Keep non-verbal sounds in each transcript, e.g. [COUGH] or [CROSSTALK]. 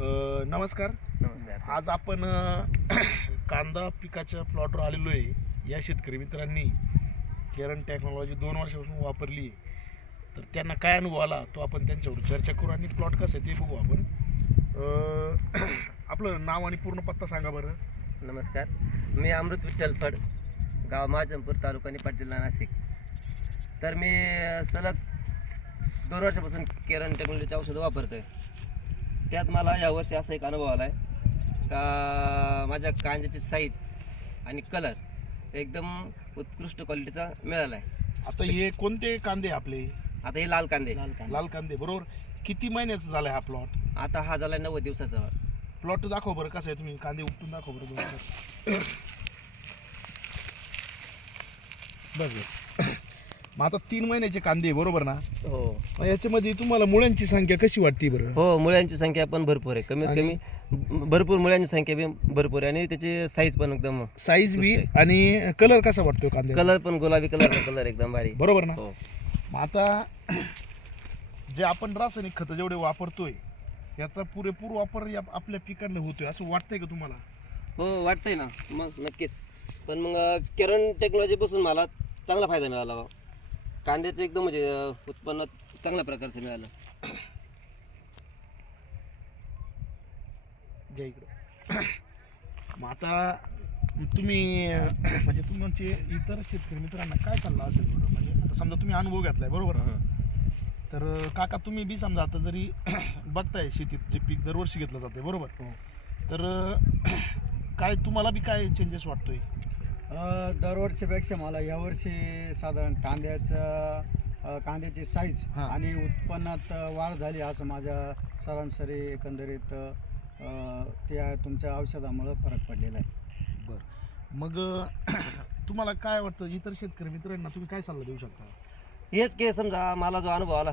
नमस्कार. नमस्कार आज आपण [COUGHS] कांदा पिकाच्या प्लॉटवर आलेलो आहे. या शेतकरी मित्रांनी केरन टेक्नॉलॉजी दोन वर्षापासून वापरली आहे. तर त्यांना काय अनुभव आला तो आपण त्यांच्यावर चर्चा करू आणि प्लॉट कसं आहे ते बघू आपण. [COUGHS] आपलं नाव आणि पूर्ण पत्ता सांगा बरं. नमस्कार. मी अमृत विठ्ठल फड गाव महाजनपूर तालुका निपाट जिल्हा नाशिक. तर मी सलग दोन वर्षापासून केरन टेक्नॉलॉजीचे औषधं वापरतोय. त्यात मला यावर्षी असा एक अनुभव आला आहे का माझ्या कांद्याची साईज आणि कलर एकदम उत्कृष्ट क्वालिटीचा मिळाला आहे आता हे कोणते कांदे आपले? आता हे लाल कांदे. लाल कांदे. बरोबर. किती महिन्याचा झाला हा प्लॉट आता हा झाला नव्वद दिवसाचा. प्लॉट दाखव बरं कसं आहे तुम्ही. कांदे उपटून दाखव बरं दोन [COUGHS] बस बस. मग आता तीन महिन्याचे कांदे बरोबर ना? हो. मग याच्यामध्ये तुम्हाला मुळ्यांची संख्या कशी वाटते बरं? हो मुळ्यांची संख्या पण भरपूर आहे. कमीत आणि- कमी भरपूर मुळ्यांची संख्या बी भरपूर आहे. आणि त्याची साईज पण एकदम साईज बी आणि कलर कसा वाटतो कांदे कलर पण गुलाबी कलरचा कलर एकदम भारी. बरोबर ना? हो. मग आता जे आपण रासायनिक खतं जेवढे वापरतोय याचा पुरेपूर वापर या आपल्या पिकांना होतोय. असं वाटतंय का तुम्हाला? हो वाटतंय ना. मग नक्कीच. पण मग किरण टेक्नॉलॉजीपासून मला चांगला फायदा मिळाला बा. कांद्याचं एकदम म्हणजे अं, उत्पन्न चांगल्या प्रकारचं मिळालं. घ्या इकडं. मग आता तुम्ही म्हणजे तुमचे इतर शेतकरी मित्रांना काय चाललं असेल बरं? म्हणजे आता समजा तुम्ही अनुभव घेतलाय बरोबर तर काका तुम्ही बी समजा आता जरी [CLEARS THROAT] बघताय शेतीत जे पीक दरवर्षी घेतलं जाते बरोबर? तर [CLEARS THROAT] काय तुम्हाला बी काय चेंजेस वाटतोय? दरवर्षीपेक्षा मला यावर्षी साधारण कांद्याचं कांद्याची साईज हा. आणि उत्पन्नात वाढ झाली असं माझ्या सरासरी एकंदरीत अ, त्या तुमच्या औषधामुळं फरक पडलेला आहे. बरं. मग तुम्हाला काय वाटतं? इतर शेतकरी मित्रांना तुम्ही काय सल्ला देऊ शकता? हेच की समजा मला जो अनुभव आला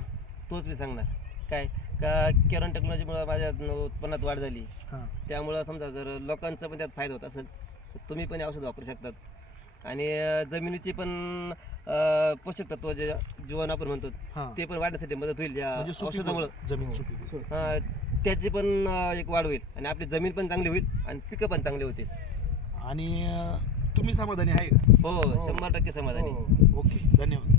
तोच मी सांगणार. काय? का किरण टेक्नॉलॉजीमुळे माझ्या उत्पन्नात वाढ झाली. हां. त्यामुळं समजा जर लोकांचा पण त्यात फायदा होत असेल तुम्ही पण हे औषध वापरू शकतात. आणि जमिनीची पण पोषक तत्व जे जीवन आपण म्हणतो हां. ते पण वाढण्यासाठी मदत होईल या म्हणजे औषधामुळं. त्याची पण एक वाढ होईल. आणि आपली जमीन पण चांगली होईल आणि पिकं पण चांगली होतील. आणि तुम्ही समाधानी आहे? का हो. शंभर टक्के समाधानी. ओके धन्यवाद.